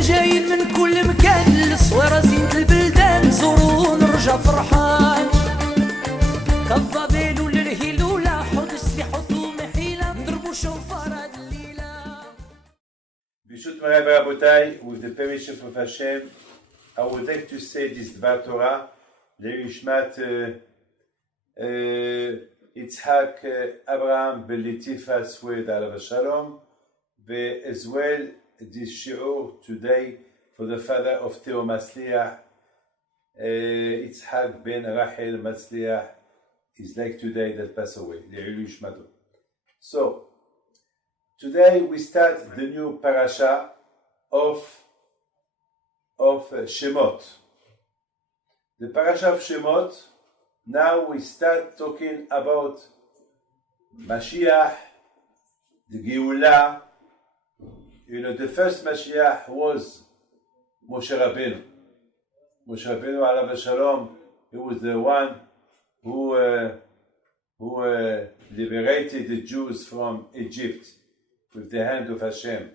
احنا جايين من كل مكان للصويرة زينة البلدان نزورو ونرجع فرحان كالضبيل وللهيل ولا حوض السلاح وثوم حيلة نضربو شوفار هاد الليلة. Bishut Marai Barabotai, with the permission of Hashem, I would like to say this Dvar Torah, Leishmat Yitzhak Abraham Belitifa Swed Alav Shalom, as well this shiur today for the father of Theo Masliach, Yitzhak ben Rachel Masliach, is like today that passed away, Le'ilu Yishmato. So, today we start the new Parasha of Shemot. The Parasha of Shemot, now we start talking about Mashiach, the Geulah. You know, the first Mashiach was Moshe Rabbeinu. Moshe Rabbeinu, alav shalom, he was the one who liberated the Jews from Egypt with the hand of Hashem.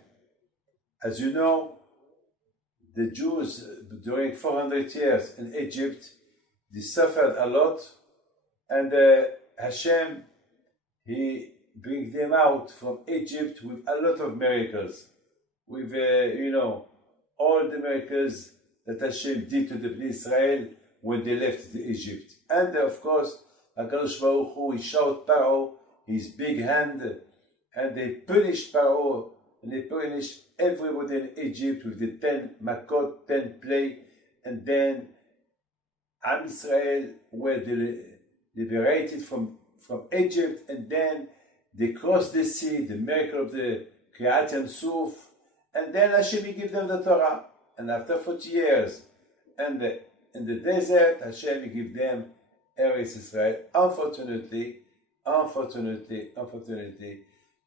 As you know, the Jews during 400 years in Egypt, they suffered a lot, and Hashem, he brings them out from Egypt with a lot of miracles, with all the miracles that Hashem did to the Bnei Israel when they left Egypt. And of course, HaKadosh Baruch Hu, he showed Pharaoh his big hand, and they punished Pharaoh, and they punished everybody in Egypt with the 10 Makot, 10 plagues, and then Am Israel were liberated from Egypt, and then they crossed the sea, the miracle of the Kriyat Yam Suf, and then Hashem gave them the Torah. And after 40 years, and in the desert, Hashem gave them Eretz Israel. Unfortunately,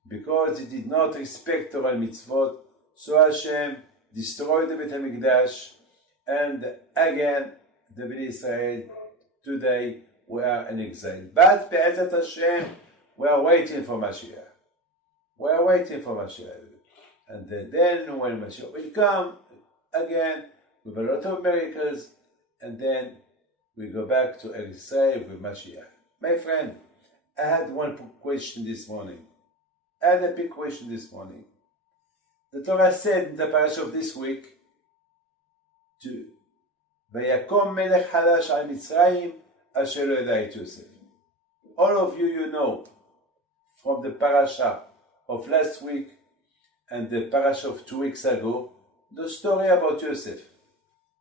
because they did not respect Torah and Mitzvot, so Hashem destroyed the Beit HaMikdash, and again, the Bnei Israel today we are in exile. But Be'etzat Hashem, we are waiting for Mashiach. And then when Mashiach will come again with a lot of miracles, and then we go back to Eretz Israel with Mashiach. My friend, I had one question this morning. The Torah said in the Parsha of this week, to Vayakom melech hadash al Mitzrayim asher lo yada et Yosef. All of you know from the Parasha of last week and the Parasha of 2 weeks ago, the story about Yossef.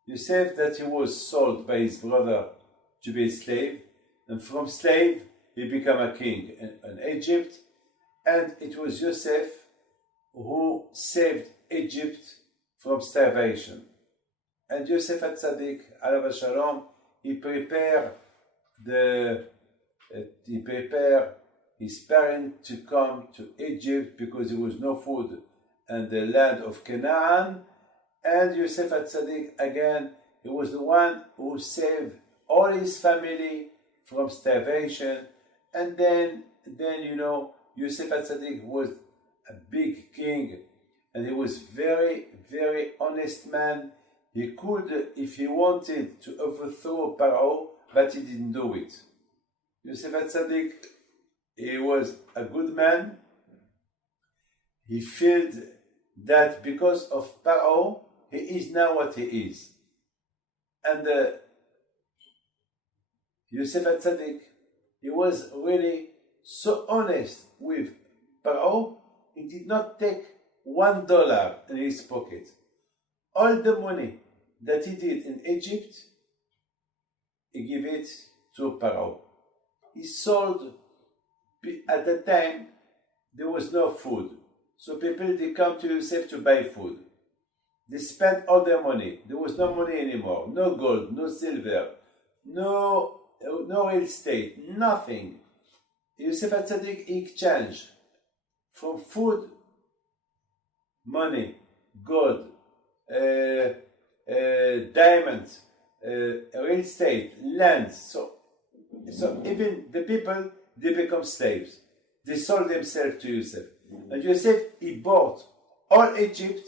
Yossef, that he was sold by his brother to be a slave, and from slave he became a king in Egypt, and it was Yossef who saved Egypt from starvation. And Yossef HaTzadik, alav shalom, he prepared his parents to come to Egypt because there was no food in the land of Canaan. And Yossef HaTzadik, again, he was the one who saved all his family from starvation. And then Yossef HaTzadik was a big king, and he was very, very honest man. He could, if he wanted, to overthrow Pharaoh, but he didn't do it. Yossef HaTzadik, he was a good man. He felt that because of Pharaoh, he is now what he is. And Yossef HaTzadik, he was really so honest with Pharaoh, he did not take $1 in his pocket. All the money that he did in Egypt, he gave it to Pharaoh. He sold, at the time, there was no food. So people, they come to Yossef to buy food. They spent all their money. There was no money anymore. No gold, no silver, no real estate, nothing. Yossef HaTzadik exchanged from food, money, gold, diamonds, real estate, land. So even the people, they become slaves. They sold themselves to Yossef. And Yossef, he bought all Egypt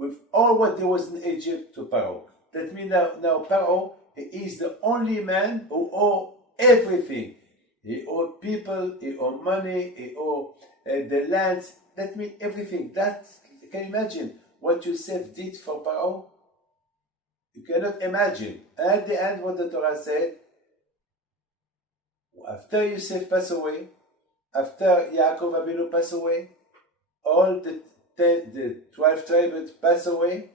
with all what there was in Egypt to Pharaoh. That means now Pharaoh, he is the only man who owed everything. He owed people, he owed money, he owed the lands. That means everything. That, can you imagine what Yossef did for Pharaoh? You cannot imagine. At the end, what the Torah said, after Yossef passed away, after Yaakov Avinu passed away, all the 12 tribes passed away,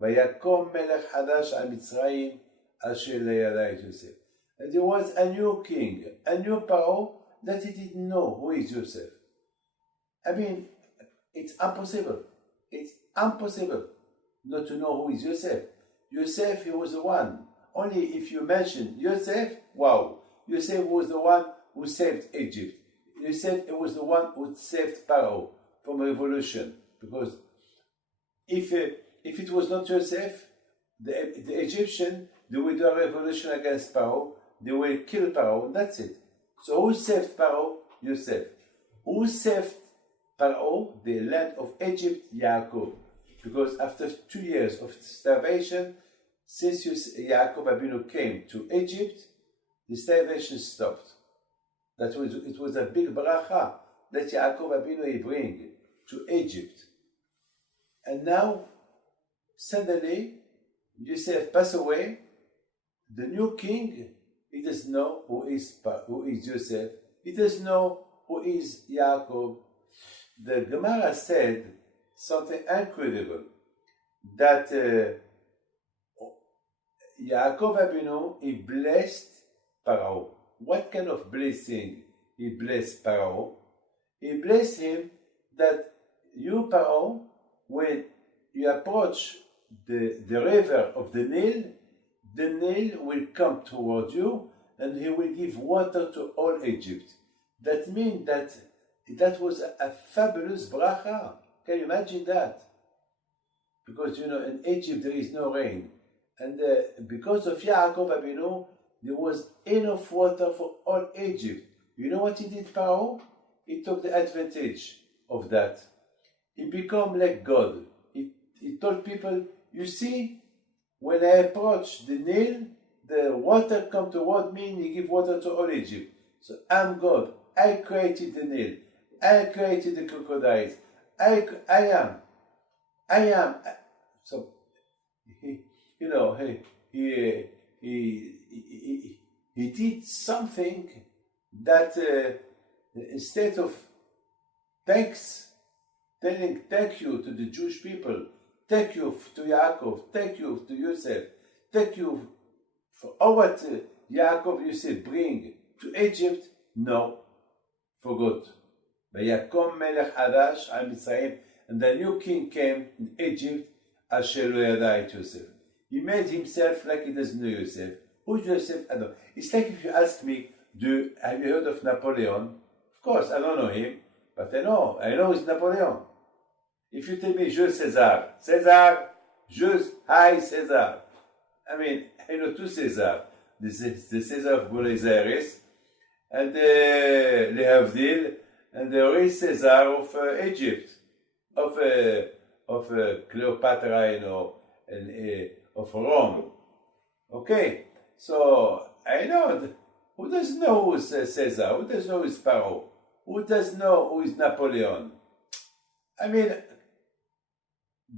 ויקום מלך חדש על מצרים אשר לא ידע את יוסף. And there was a new king, a new Pharaoh that he didn't know who is Yossef. I mean, it's impossible. It's impossible not to know who is Yossef. Yossef, he was the one. Only if you mention Yossef, wow. Yossef was the one who saved Egypt. Yossef was the one who saved Pharaoh from revolution. Because if it was not Yossef, the Egyptian, they will do a revolution against Pharaoh. They will kill Pharaoh, and that's it. So who saved Pharaoh? Yossef. Who saved Pharaoh, the land of Egypt? Yaakov. Because after 2 years of starvation, since Yaakov Abinu came to Egypt, the starvation stopped. It was a big bracha that Yaakov Abinu bring to Egypt. And now, suddenly, Yossef passed away. The new king, he doesn't know who is Yossef. He doesn't know who is Yaakov. The Gemara said something incredible, that Yaakov Abinu, he blessed Pharaoh. What kind of blessing he blessed Pharaoh? He blessed him that you, Pharaoh, when you approach the river of the Nile will come toward you and he will give water to all Egypt. That means that was a fabulous bracha. Can you imagine that? Because, in Egypt there is no rain. And because of Yaakov Abinu, there was enough water for all Egypt. You know what he did, Pharaoh? He took the advantage of that. He became like God. He told people, you see, when I approach the Nile, the water come toward me and he give water to all Egypt. So I'm God. I created the Nile. I created the crocodiles. I am. So, he did something that instead of telling thank you to the Jewish people, thank you to Yaakov, thank you to Yossef, thank you for all what Yaakov Yossef bring to Egypt, no, forgot. ויקום מלך חדש על מצרים, and the new king came in Egypt, אשר לא ידע את יוסף. He made himself like he doesn't know Yossef. Who's Yossef? I don't know. It's like if you ask me, have you heard of Napoleon? Of course, I don't know him, but I know it's Napoleon. If you tell me Jules Caesar, hi Caesar. I mean, I know two Caesar. The Caesar of Buenos Aires, and Le Havdil, and the real Caesar of Egypt, of Cleopatra, and of Rome. Okay, so I know who doesn't know who is Caesar, who doesn't know who is Pharaoh, who doesn't know who is Napoleon. I mean,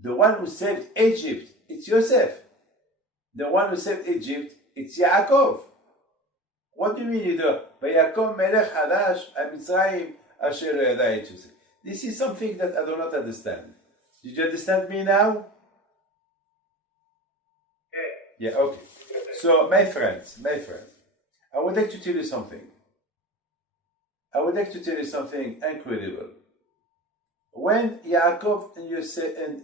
the one who saved Egypt, it's Yossef. The one who saved Egypt, it's Yaakov. What do you mean? ויקום מלך חדש על מצרים אשר לא ידע את יוסף. This is something that I do not understand. Did you understand me now? Yeah, okay. So, my friends, I would like to tell you something. I would like to tell you something incredible. When Yaakov and Yosef and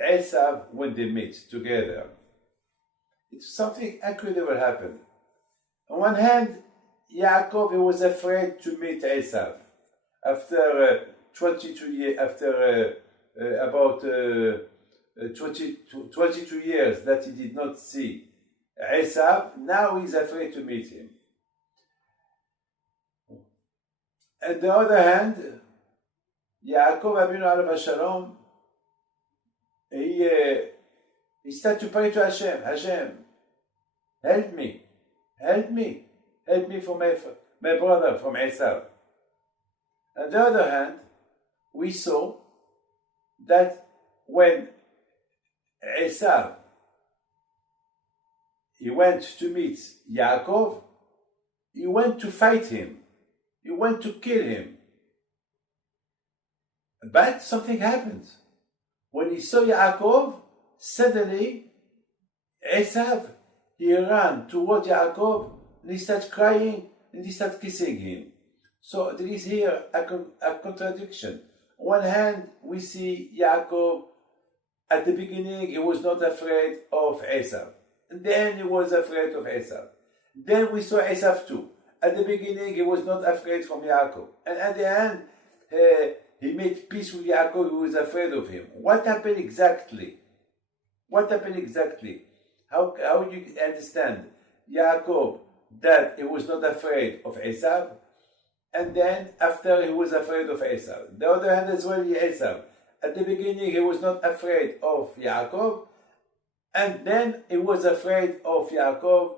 Esav, when they meet together, it's something incredible happened. On one hand, Yaakov, he was afraid to meet Esav. After 22 years, after about 22 years that he did not see Esav, now he's afraid to meet him. On the other hand, Yaakov Abinu Alav Shalom, he started to pray to Hashem. Hashem, help me, help me, help me for my brother from Esav. On the other hand, we saw that when Esav he went to meet Yaakov, he went to fight him, he went to kill him. But something happened. When he saw Yaakov, suddenly Esav, he ran toward Yaakov and he started crying and he started kissing him. So there is here a contradiction. On one hand, we see Yaakov, at the beginning he was not afraid of Esav. And then he was afraid of Esav. Then we saw Esav too. At the beginning he was not afraid from Yaakov. And at the end, he made peace with Yaakov, who was afraid of him. What happened exactly? What happened exactly? How do you understand Yaakov that he was not afraid of Esav, and then after he was afraid of Esav? The other hand as well, Esav. At the beginning he was not afraid of Yaakov, and then he was afraid of Yaakov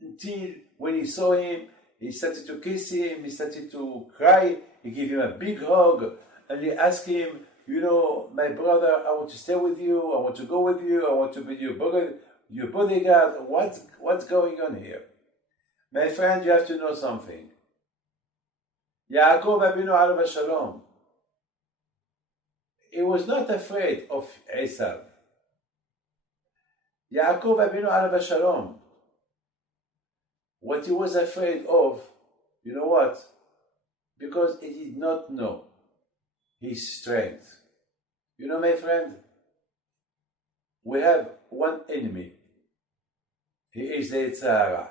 until when he saw him, he started to kiss him, he started to cry, he gave him a big hug, and he asked him, you know, my brother, I want to stay with you, I want to go with you, I want to be your bodyguard. What's going on here? My friend, you have to know something. Yaakov Abinu Alav Shalom, he was not afraid of Esav. Yaakov Abinu Alav Shalom, what he was afraid of, you know what? Because he did not know his strength. You know, my friend, we have one enemy. He is the Yitzhara.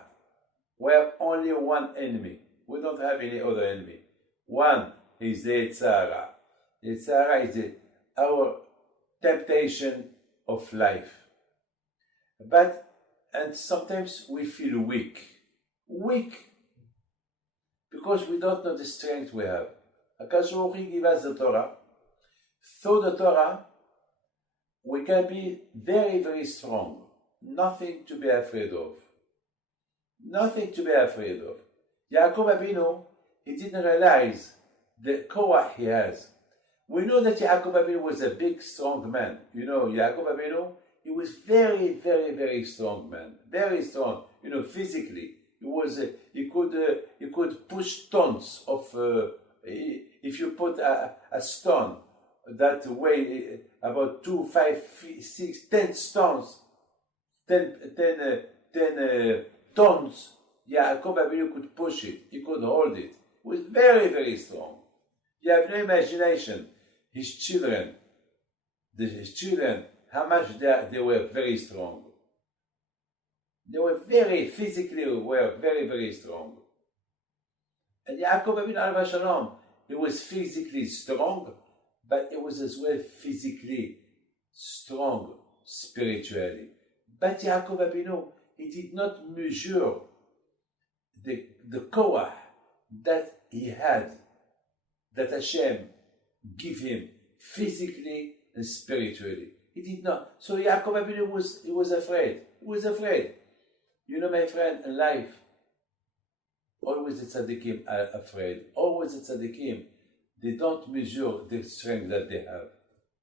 We have only one enemy. We don't have any other enemy. One is the Yitzhara. The Yitzhara is our temptation of life. And sometimes we feel weak. Weak because we don't know the strength we have. HaKadosh Baruch Hu gave us the Torah. Through the Torah, we can be very, very strong. Nothing to be afraid of. Nothing to be afraid of. Yaakov Abinu, he didn't realize the koach he has. We know that Yaakov Abinu was a big, strong man. You know, Yaakov Abinu, he was very, very, very strong man. Very strong. You know, physically. He could push tons of, if you put a stone that weigh about 2, 5, 6, 10 stones, 10 tons, Yaakov Abinu could push it, he could hold it. He was very, very strong. You have no imagination. His children, how much they were very strong. They were very very, very strong. And Yaakov Abinu Alav Shalom, he was physically strong, but he was as well physically strong spiritually. But Yaakov Abinu, he did not measure the koach that he had, that Hashem gave him physically and spiritually. He did not. So Yaakov Abinu was afraid. He was afraid. You know, my friend, in life, always the tzaddikim are afraid. Always the tzaddikim, they don't measure the strength that they have.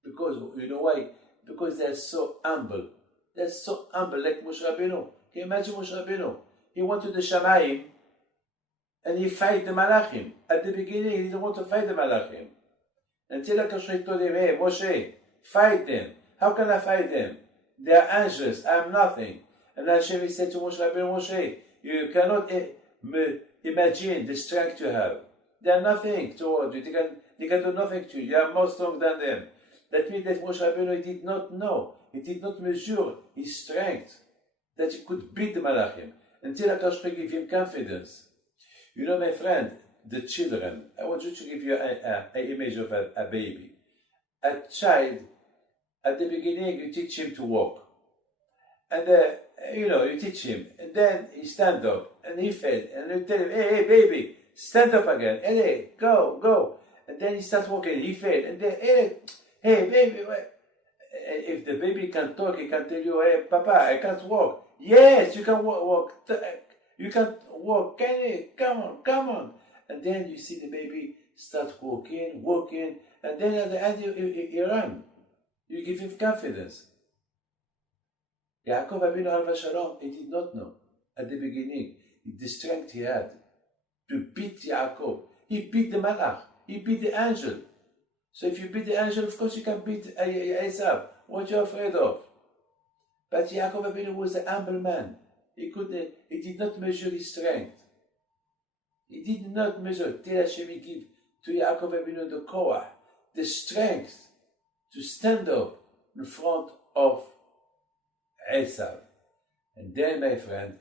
Because, you know why? Because they're so humble. They're so humble, like Moshe Rabbeinu. Can you imagine Moshe Rabbeinu? He went to the Shamayim, and he fight the Malachim. At the beginning, he didn't want to fight the Malachim. Until HaKadosh told him, hey, Moshe, fight them. How can I fight them? They are angels. I am nothing. And Hashem said to Moshe Rabbeinu, Moshe, you cannot imagine the strength you have. They are nothing toward you. They can do nothing to you. You are more strong than them. That means that Moshe Rabbeinu did not know. He did not measure his strength, that he could beat the Malachim, until HaKadosh gave him confidence. You know, my friend, the children, I want you to give you an image of a baby. A child, at the beginning, you teach him to walk. And you teach him, and then he stand up, and he fell, and you tell him, hey, baby, stand up again, and hey, go. And then he starts walking, he fell, and then, hey, baby, if the baby can talk, he can tell you, "Hey, Papa, I can't walk." Yes, you can walk. You can walk. Can you? Come on. And then you see the baby start walking, and then at the end he run. You give him confidence. Yaakov Avinu Alav Shalom, he did not know at the beginning the strength he had to beat Yaakov. He beat the Malach. He beat the angel. So if you beat the angel, of course you can beat Esau. What are you afraid of? But Yaakov Avinu was a humble man. He did not measure his strength. He did not measure. Till Hashem give to Yaakov Avinu the koach, the strength to stand up in front of Esau. And then, my friend,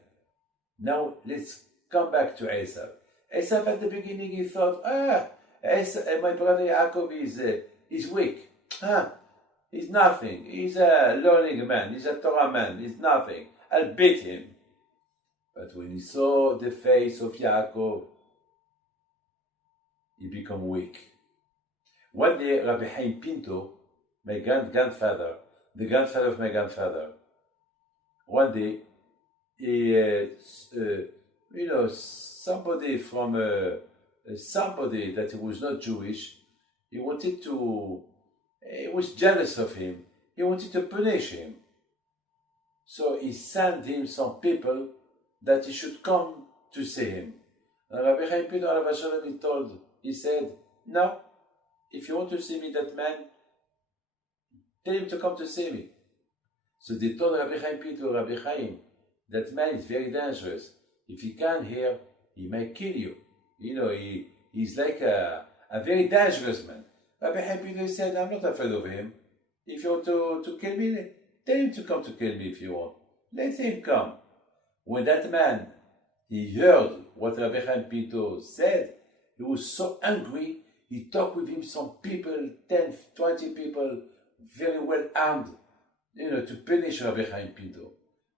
now let's come back to Esau. Esau at the beginning he thought, my brother Yaakov is weak. He's nothing. He's a learning man. He's a Torah man. He's nothing. I'll beat him. But when he saw the face of Yaakov, he became weak. One day, Rabbi Chaim Pinto, my grandfather, the grandfather of my grandfather, one day, somebody from somebody that was not Jewish, he was jealous of him. He wanted to punish him. So he sent him some people that he should come to see him. And Rabbi Chaim Pinto Alav Shalom, he said, no, if you want to see me, that man, tell him to come to see me. So they told Rabbi Chaim Pinto, Rabbi Chaim, that man is very dangerous. If he can't hear, he might kill you. He's like a very dangerous man. Rabbi Chaim Pinto said, I'm not afraid of him. If you want to kill me, tell him to come to kill me if you want. Let him come. When that man, he heard what Rabbi Chaim Pinto said, he was so angry, he talked with him some people, 10, 20 people, very well armed, to punish Rabbi Chaim Pinto.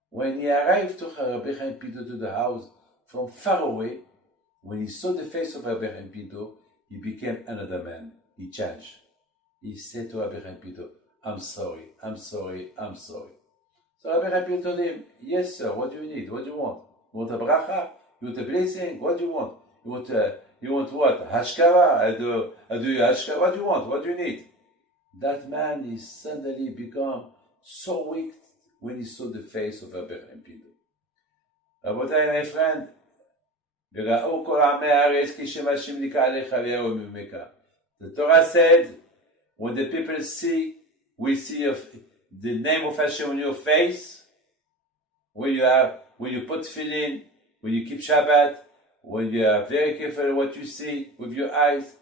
When he arrived to Rabbi Chaim Pinto to the house from far away, when he saw the face of Rabbi Chaim Pinto, he became another man. He changed. He said to Rabbi Chaim Pinto, I'm sorry. So Rabbi Chaim Pinto told him, yes sir, what do you need? What do you want? You want a bracha? You want a blessing? What do you want? You want what? Hashkara? I do hashkara. What do you want? What do you need? That man is suddenly become so weak when he saw the face of Rabbi Chaim Pinto. Rabotai, my friend, the Torah said, when the people will see the name of Hashem on your face, when you put tefillin, when you keep Shabbat, when you are very careful what you see with your eyes,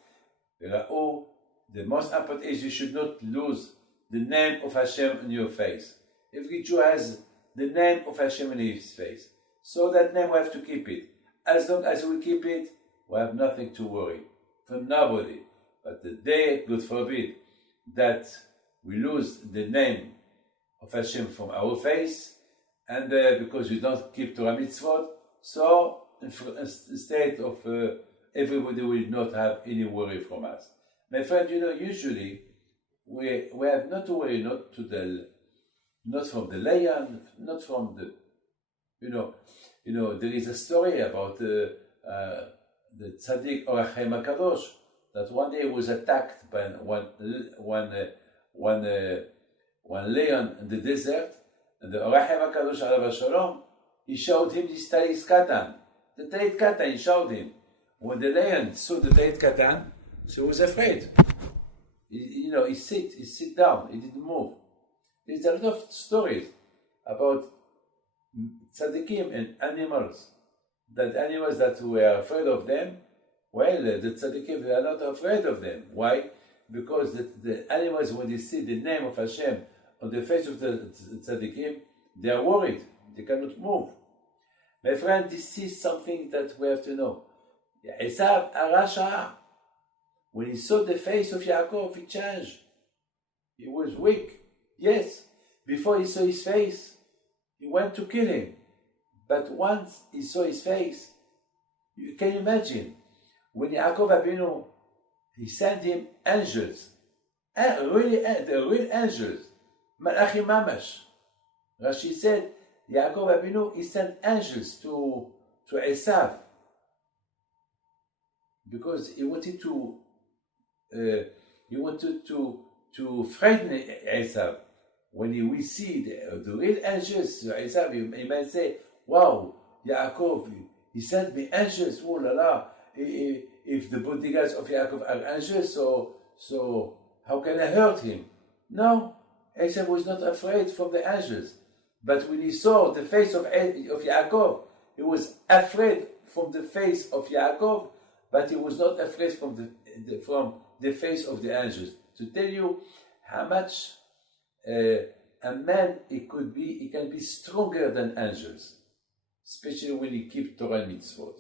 the most important is you should not lose the name of Hashem on your face. Every Jew has the name of Hashem on his face. So that name we have to keep it. As long as we keep it, we have nothing to worry from nobody. But the day, God forbid, that we lose the name of Hashem from our face, and because we don't keep Torah mitzvot, so instead of everybody will not have any worry from us. My friend, usually we have not to worry, not from the lion, not from the, there is a story about the tzaddik Or HaChaim HaKadosh, that one day was attacked by one lion in the desert, and the Or HaChaim HaKadosh Alav Shalom, he showed him this talit katan. The talit katan, he showed him. When the lion saw the talit katan, so he was afraid. He sit down, he didn't move. There's a lot of stories about tzaddikim and animals. That animals that were afraid of them, well, the tzaddikim were not afraid of them. Why? Because the animals, when they see the name of Hashem on the face of the tzaddikim, they are worried. They cannot move. My friend, this is something that we have to know. Esav Arasha, when he saw the face of Yaakov, he changed. He was weak. Yes, before he saw his face, he went to kill him. But once he saw his face, you can imagine, when Yaakov Avinu, he sent him angels, the real angels. Malachi Mamash. Rashi said, Yaakov Abinu, he sent angels to Esav because he wanted to frighten Esav. When he will see the real angels, Esav, he might say, wow, Yaakov, he sent me angels, oh la la. If the bodyguards of Yaakov are angels, so how can I hurt him? No, Esav was not afraid from the angels. But when he saw the face of Yaakov, he was afraid from the face of Yaakov, but he was not afraid from the face of the angels. To tell you how much a man he can be stronger than angels, especially when he keeps Torah and mitzvot.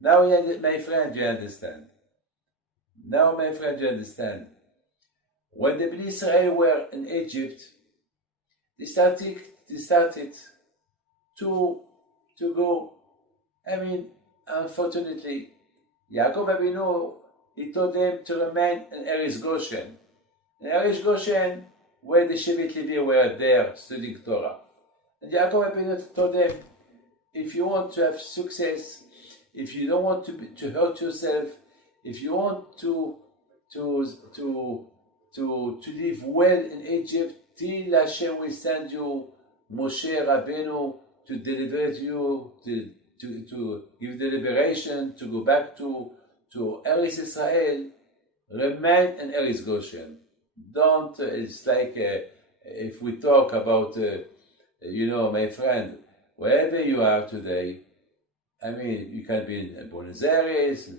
Now, my friend, you understand. When the Bnei Israel were in Egypt, they started to go. I mean, unfortunately, Yaakov Abinu, he told them to remain in Eretz Goshen. In Eretz Goshen, where the Shevet Levi were there studying Torah. And Yaakov Abinu told them, if you want to have success, if you don't want to hurt yourself, if you want to live well in Egypt, till Hashem will send you Moshe Rabbeinu to deliver you, to give the liberation, to go back to Eretz Israel, remain in Eretz Goshen. Don't, it's like if we talk about, my friend, wherever you are today, I mean, you can be in Buenos Aires,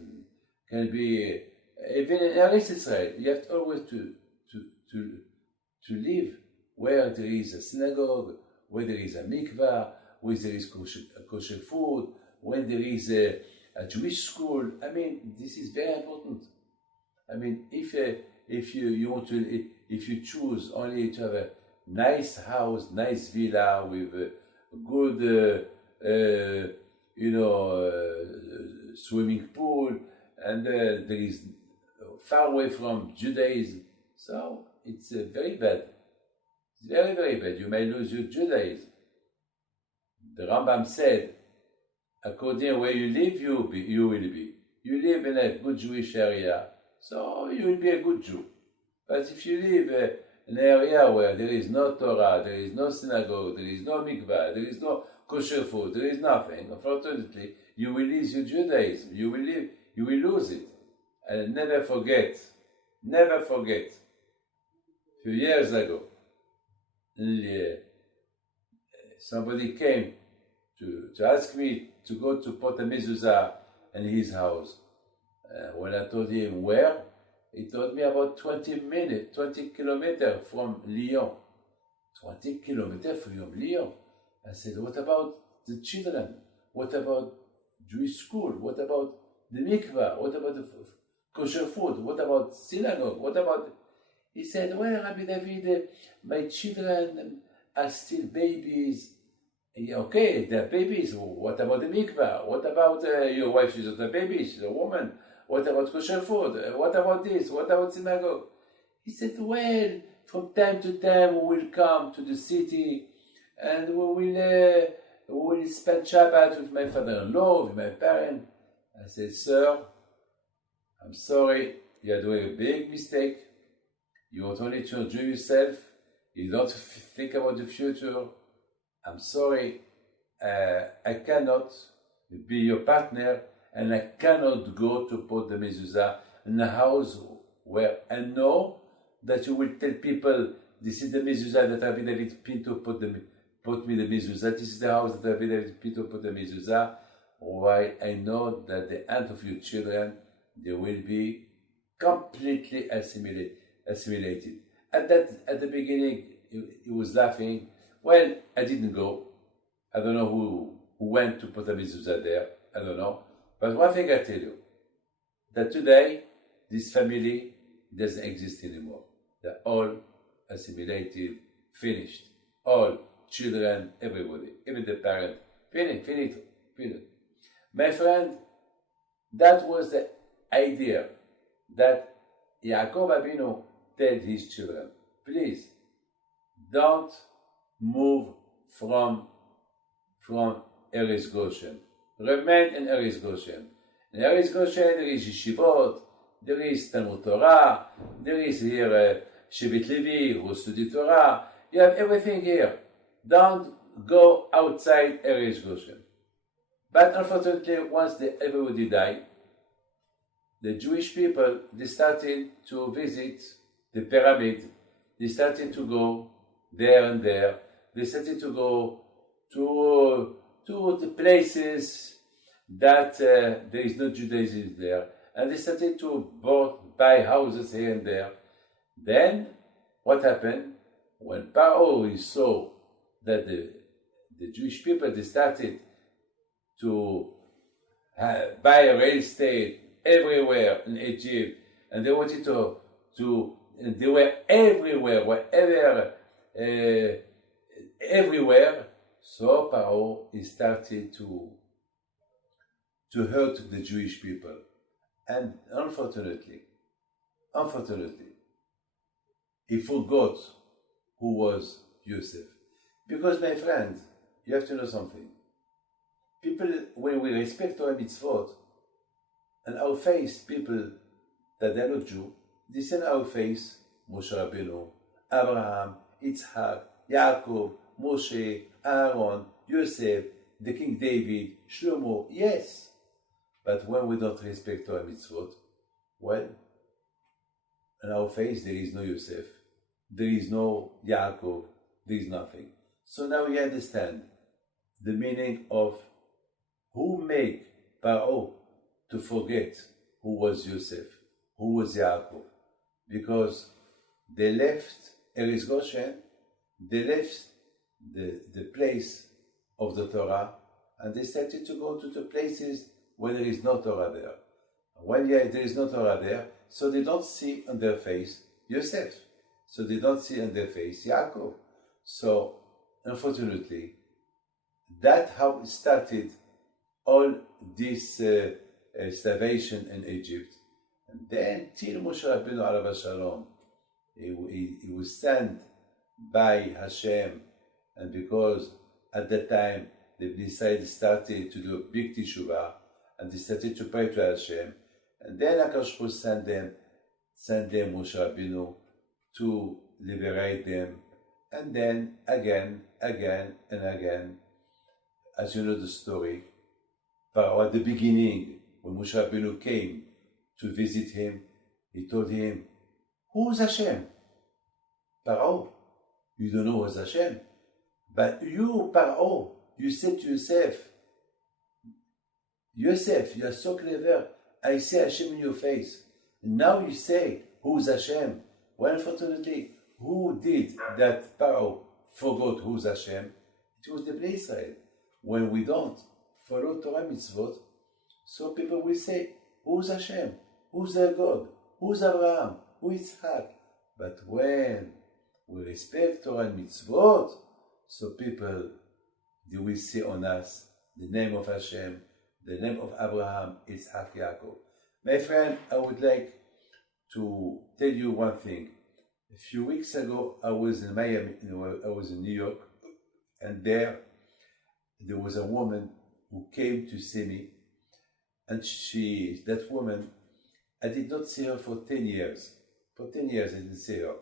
can be even in Eretz Israel. You have to always to live where there is a synagogue, where there is a mikvah, where there is kosher food, when there is a Jewish school. I mean, this is very important. I mean, if you choose only to have a nice house, nice villa with a good, swimming pool, and there is far away from Judaism, so it's very bad. It's very, very bad. You may lose your Judaism. The Rambam said, according where you live, you will be. You live in a good Jewish area, so you will be a good Jew. But if you live in an area where there is no Torah, there is no synagogue, there is no mikvah, there is no kosher food, there is nothing, unfortunately, you will lose your Judaism. You will lose it. And never forget, a few years ago, somebody came to ask me to go to put a mezuzah in his house. When I told him where, he told me about 20 kilometers from Lyon. 20 kilometers from Lyon. I said, what about the children? What about Jewish school? What about the mikvah? What about the kosher food? What about synagogue? What about... He said, well, Rabbi David, my children are still babies. Okay, they're babies. What about the mikvah? What about your wife? She's not a baby, she's a woman. What about kosher food? What about this? What about synagogue? He said, well, from time to time we will come to the city and we will spend Shabbat with my father-in-law, with my parents. I said, sir, I'm sorry, you are doing a big mistake. You want only to enjoy yourself. You don't think about the future. I'm sorry, I cannot be your partner, and I cannot go to put the mezuzah in a house where I know that you will tell people, this is the mezuzah that Rabbi David Pinto put me the mezuzah. This is the house that Rabbi David Pinto put the mezuzah. While I know that the end of your children, they will be completely assimilated. At the beginning, he was laughing. Well, I didn't go. I don't know who went to put a mezuzah there. I don't know. But one thing I tell you, that today, this family doesn't exist anymore. They're all assimilated, finished. All children, everybody, even the parents, finished. My friend, that was the idea that Yaakov Abinu told his children, please, don't move from Eretz Goshen. Remain in Eretz Goshen. In Eretz Goshen there is yeshivot, there is Talmud Torah, there is here Shevet Levi, who study Torah. You have everything here. Don't go outside Eretz Goshen. But unfortunately, once everybody died, the Jewish people, they started to visit the pyramid. They started to go there and there. They started to go to the places that there is no Judaism there. And they started to buy houses here and there. Then, what happened? When Pharaoh saw that the Jewish people, they started to buy real estate everywhere in Egypt, and they wanted they were everywhere, wherever, everywhere. So Pharaoh started to hurt the Jewish people, and unfortunately, he forgot who was Yossef. Because, my friend, you have to know something. People, when we respect our mitzvot, and our face, people that are not Jew, they see in our face Moshe Rabbeinu, Abraham, Yitzhak, Yaakov, Moshe, Aaron, Yossef, the King David, Shlomo, yes. But when we don't respect our mitzvot, well, in our face there is no Yossef, there is no Yaakov, there is nothing. So now we understand the meaning of who made Pharaoh to forget who was Yossef, who was Yaakov, because they left Eretz Goshen, they left the place of the Torah, and they started to go to the places where there is no Torah there. When there is no Torah there, so they don't see on their face Yossef, so they don't see on their face Yaakov. So, unfortunately, that's how it started all this starvation in Egypt. And then, till Moshe Rabbeinu alav shalom, he was sent by Hashem, and because at that time the started to do a big teshuvah, and they started to pray to Hashem, and then HaKadosh Baruch Hu sent them Moshe Rabbeinu to liberate them, and then again and again, as you know the story, Pharaoh at the beginning, when Moshe Rabbeinu came to visit him, he told him, "Who's Hashem?" Pharaoh, you don't know who's Hashem. But you, Pharaoh, you said to yourself, Yossef, you are so clever. I see Hashem in your face. And now you say, who's Hashem? Well, unfortunately, who did that Pharaoh forgot who's Hashem? It was the Bnei Israel. When we don't follow Torah mitzvot, so people will say, who's Hashem? Who's their God? Who's Abraham? Who is Yitzhak? But when we respect Torah and mitzvot, so people, they will see on us the name of Hashem, the name of Abraham, Yitzhak, Yaakov. My friend, I would like to tell you one thing. A few weeks ago, I was in Miami, I was in New York, and there was a woman who came to see me, and that woman, I did not see her for 10 years. For 10 years I didn't see her.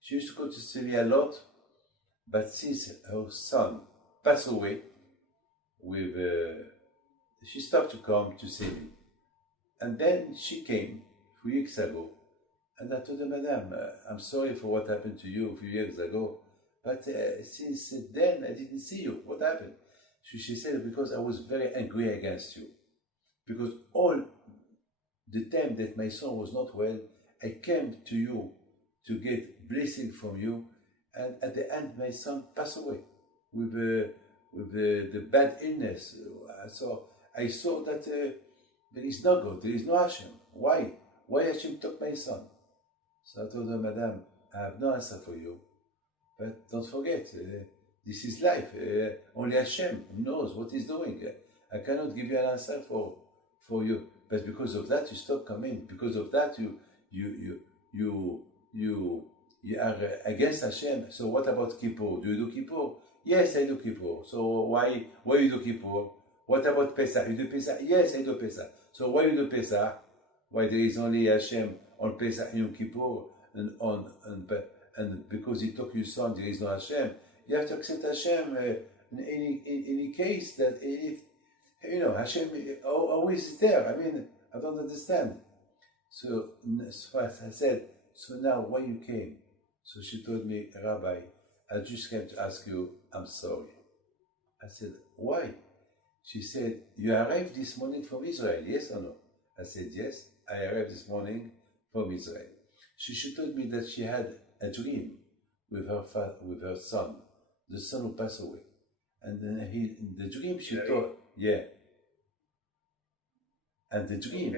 She used to go to see me a lot, but since her son passed away, she stopped to come to see me. And then she came a few weeks ago, and I told her, Madam, I'm sorry for what happened to you a few years ago, but since then I didn't see you. What happened? She said, because I was very angry against you. Because all the time that my son was not well, I came to you to get blessing from you, and at the end my son passed away with the bad illness. So I saw that there is no God, there is no Hashem. Why? Why Hashem took my son? So I told her, Madam, I have no answer for you, but don't forget, this is life. Only Hashem knows what He's doing. I cannot give you an answer for you. But because of that, you stop coming. Because of that, you you are against Hashem. So what about Kippur? Do you do Kippur? Yes, I do Kippur. So why you do Kippur? What about Pesach? You do Pesach? Yes, I do Pesach. So why you do Pesach? Why there is only Hashem on Pesach and Yom Kippur, and because He took your son, there is no Hashem. You have to accept Hashem in any case that if Hashem always there. I mean, I don't understand. So I said, so now why you came? So she told me, Rabbi, I just came to ask you, I'm sorry. I said, why? She said, you arrived this morning from Israel, yes or no? I said, yes, I arrived this morning from Israel. She told me that she had a dream with her son, the son who passed away. And then in the dream she told, yeah. And the dream,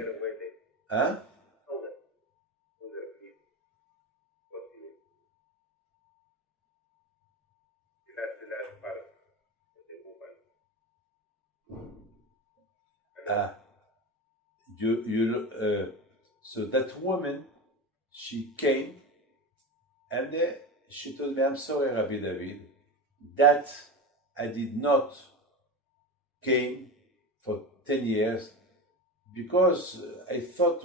huh? So that woman, she came and she told me, I'm sorry, Rabbi David, that I did not came for 10 years because I thought,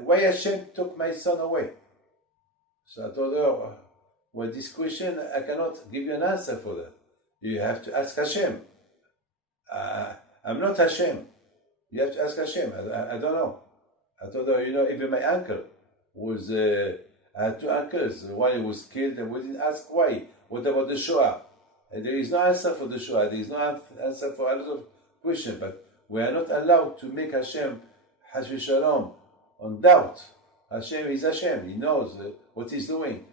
why Hashem took my son away? So I told her, well, this question, I cannot give you an answer for that. You have to ask Hashem. I'm not Hashem. You have to ask Hashem. I don't know. I told her, even my uncle was, I had two uncles. One was killed and we didn't ask why. What about the Shoah? And there is no answer for the Shoah. There is no answer for a lot of questions. But we are not allowed to make Hashem, Hasbi Shalom, on doubt. Hashem is Hashem. He knows what He's doing.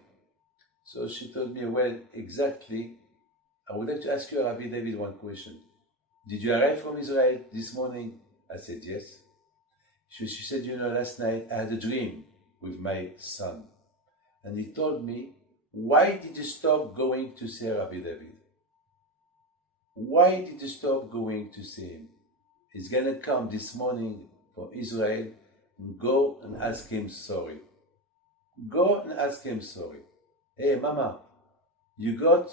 So she told me, well, exactly. I would like to ask you, Rabbi David, one question. Did you arrive from Israel this morning? I said, yes. She said, last night I had a dream with my son. And he told me, why did you stop going to see Rabbi David? Why did you stop going to see him? He's going to come this morning from Israel and go and ask him sorry. Go and ask him sorry. Hey, Mama, you got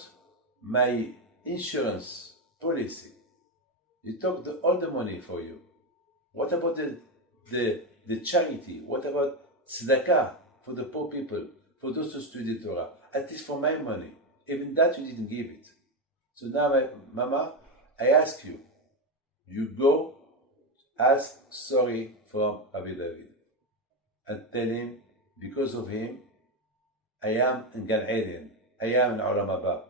my insurance policy. You took all the money for you. What about the charity? What about tzedakah for the poor people, for those who study Torah? At least for my money. Even that you didn't give it. So now, Mama, I ask you, you go ask sorry from Rabbi David and tell him, because of him, I am in Gan Eden. I am in Olam Haba.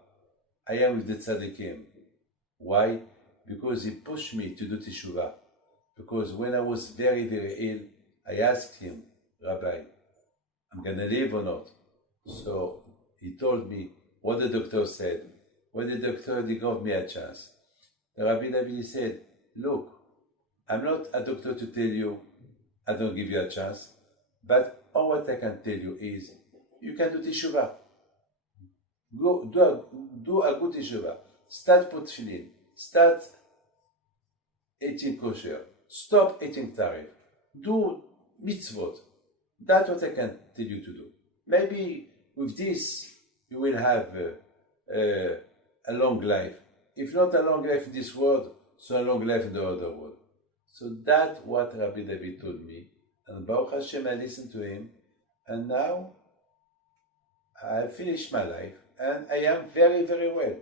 I am with the tzaddikim. Why? Because he pushed me to do teshuvah. Because when I was very, very ill, I asked him, Rabbi, I'm going to live or not? So he told me what the doctor said. When the doctor gave me a chance, the Rabbi David said, look, I'm not a doctor to tell you I don't give you a chance, but all what I can tell you is you can do teshuvah. Go do a good teshuvah. Start put tefillin. Start eating kosher. Stop eating tarif. Do mitzvot. That's what I can tell you to do. Maybe with this you will have a long life. If not a long life in this world, so a long life in the other world. So that's what Rabbi David told me. And Baruch Hashem, I listened to him. And now I finished my life. And I am very, very well.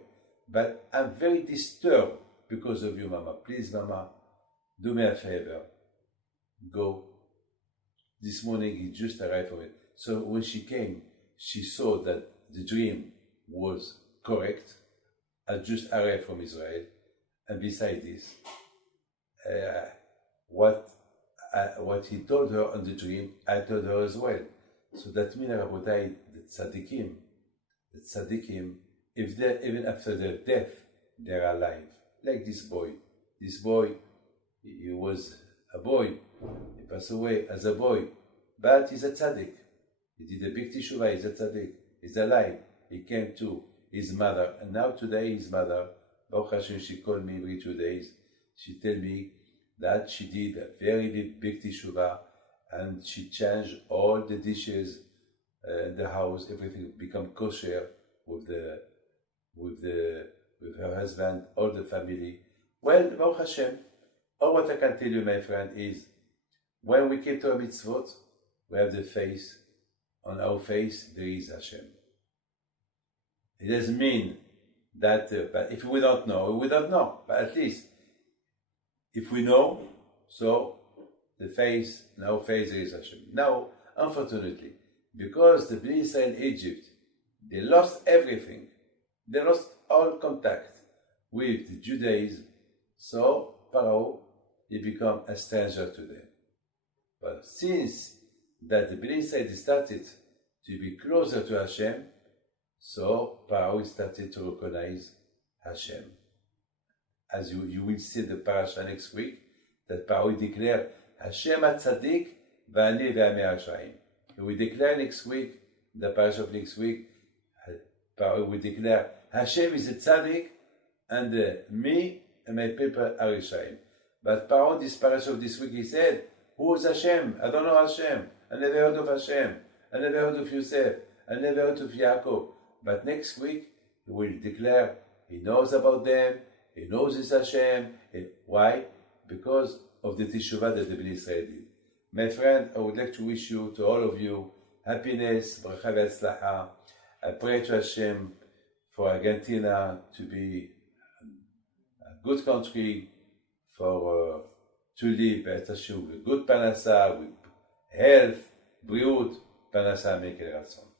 But I'm very disturbed because of you, Mama. Please, Mama, do me a favor. Go. This morning he just arrived from it. So when she came, she saw that the dream was correct. I just arrived from Israel. And beside this, what he told her on the dream, I told her as well. So that means, Rabotai, the tzaddikim, if they're even after their death, they're alive. Like this boy. This boy, he was a boy. He passed away as a boy. But he's a tzaddik. He did a big teshuvah, he's a tzaddik. He's alive. He came to his mother. And now today his mother, Baruch Hashem, she called me every 2 days. She tell me that she did a very big teshuvah and she changed all the dishes the house, everything become kosher with her husband, all the family. Well, Baruch Hashem, all what I can tell you, my friend, is when we keep to a mitzvot, we have the face, on our face there is Hashem. It doesn't mean that, but if we don't know, we don't know. But at least, if we know, so the face, in our face there is Hashem. Now, unfortunately, because the Bnei Israel in Egypt, they lost everything. They lost all contact with the Judaism. So Pharaoh, he became a stranger to them. But since that the Bnei Israel started to be closer to Hashem, so Pharaoh started to recognize Hashem. As you will see the Parsha next week, that Pharaoh declared, Hashem HaTzadik v'ani v'amei Hashaim. He will declare next week, the Parsha of next week, Pharaoh will declare, Hashem is a Tzadik, and me and my people are Rishaim. But Pharaoh, this Parsha of this week, he said, who is Hashem? I don't know Hashem. I never heard of Hashem. I never heard of Yossef. I never heard of Yaakov. But next week, he will declare, he knows about them, he knows it's Hashem. Why? Because of the teshuvah that the Bnei Israel did. My friend, I would like to wish you, to all of you, happiness, bracha v'atzlacha. I pray to Hashem for Argentina to be a good country, for to live, with good parnasa, with health, bריאות, parnasa, make it ratzon.